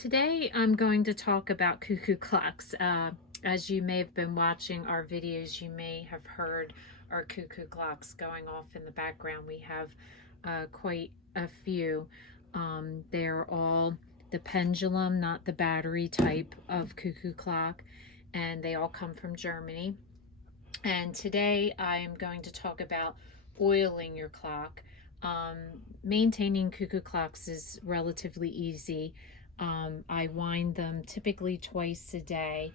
Today I'm going to talk about cuckoo clocks. As you may have been watching our videos, you may have heard our cuckoo clocks going off in the background. We have quite a few. They're all the pendulum, not the battery type of cuckoo clock, and they all come from Germany. And today I am going to talk about oiling your clock. Um, Maintaining cuckoo clocks is relatively easy. I wind them typically twice a day.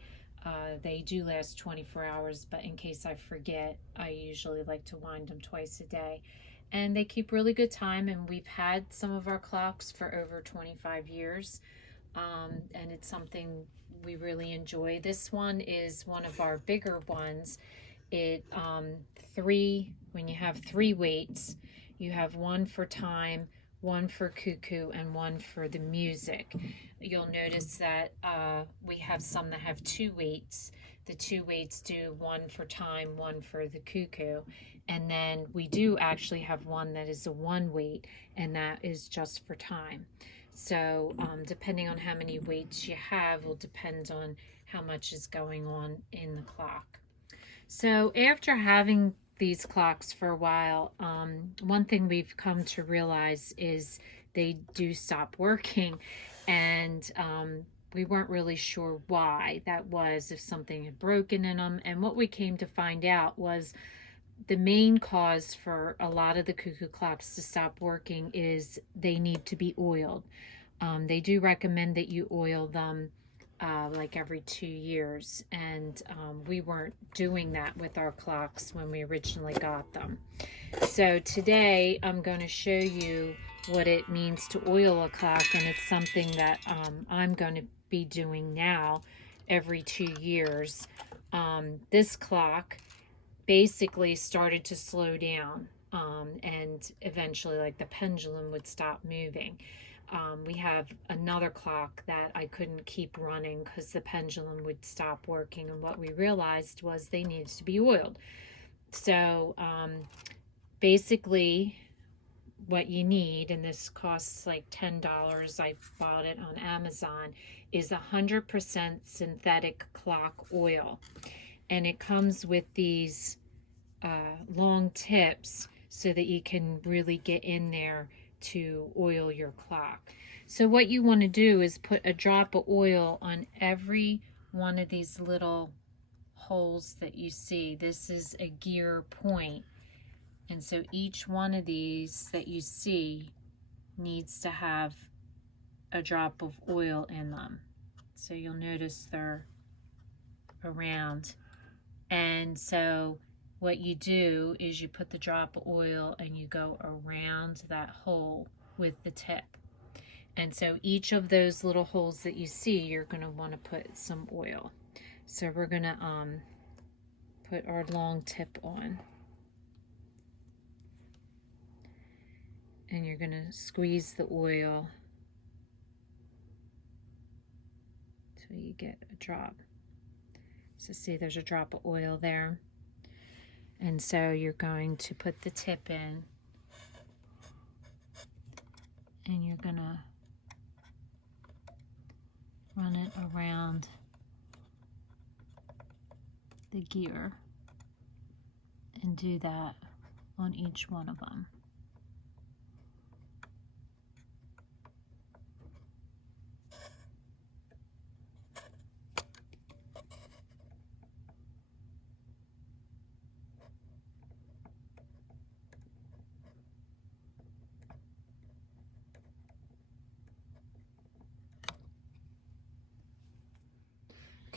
They do last 24 hours, but in case I forget, I usually like to wind them twice a day. And they keep really good time, and we've had some of our clocks for over 25 years. And it's something we really enjoy. This one is one of our bigger ones. When you have three weights, you have one for time, one for cuckoo, and one for the music. You'll notice that we have some that have two weights. The two weights do one for time, one for the cuckoo, and then we do actually have one that is a one weight, and that is just for time. So depending on how many weights you have will depend on how much is going on in the clock. So after having these clocks for a while, one thing we've come to realize is they do stop working, and we weren't really sure why that was, if something had broken in them. And what we came to find out was the main cause for a lot of the cuckoo clocks to stop working is they need to be oiled. They do recommend that you oil them like every 2 years, and we weren't doing that with our clocks when we originally got them. So today I'm going to show you what it means to oil a clock, and it's something that I'm going to be doing now every 2 years. This clock basically started to slow down, and eventually, like, the pendulum would stop moving. We have another clock that I couldn't keep running because the pendulum would stop working, and what we realized was they needed to be oiled. So basically what you need, and this costs like $10, I bought it on Amazon, is 100% synthetic clock oil, and it comes with these long tips so that you can really get in there to oil your clock. So what you want to do is put a drop of oil on every one of these little holes that you see. This is a gear point, and so each one of these that you see needs to have a drop of oil in them. So you'll notice they're around, and so what you do is you put the drop of oil and you go around that hole with the tip. And so each of those little holes that you see, you're going to want to put some oil. So we're going to put our long tip on. And you're going to squeeze the oil till you get a drop. So see, there's a drop of oil there. And so you're going to put the tip in, and you're going to run it around the gear and do that on each one of them.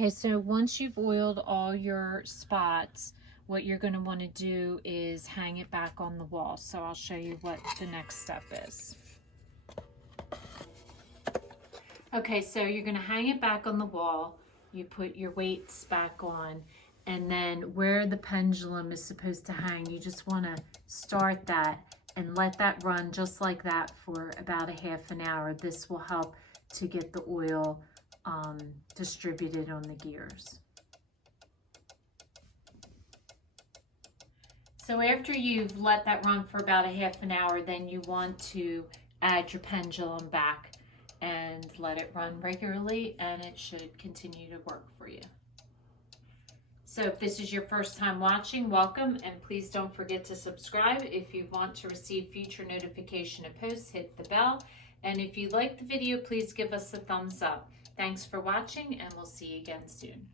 Okay, so once you've oiled all your spots, what you're going to want to do is hang it back on the wall. So I'll show you what the next step is. Okay, so you're going to hang it back on the wall. You put your weights back on, and then where the pendulum is supposed to hang, you just want to start that and let that run just like that for about a half an hour. This will help to get the oil distributed on the gears. So after you've let that run for about a half an hour, then you want to add your pendulum back and let it run regularly, and it should continue to work for you. So if this is your first time watching, welcome, and please don't forget to subscribe. If you want to receive future notification of posts, hit the bell. And if you like the video, please give us a thumbs up. Thanks for watching, and we'll see you again soon.